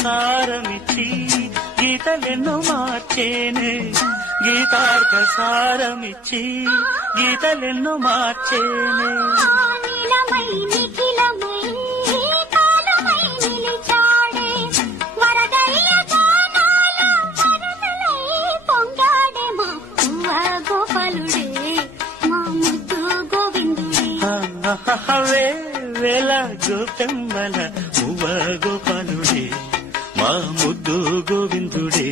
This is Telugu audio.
సారమిచ్చి గీతలెన్నో మార్చేనే గీతార్థ సారమిచ్చి గీతలెన్నో మార్చేనే నీలమై నిఖిలమై కాలమై నిలిచాడే వరదయ్య గానాల వరదలై పొంగాడే మా పువ్వ గోపాలుడే మా ముద్దు గోవిందుడే వేల గోపెమ్మల మువ్వ గోపాలుడే మా ముద్దు గోవిందుడే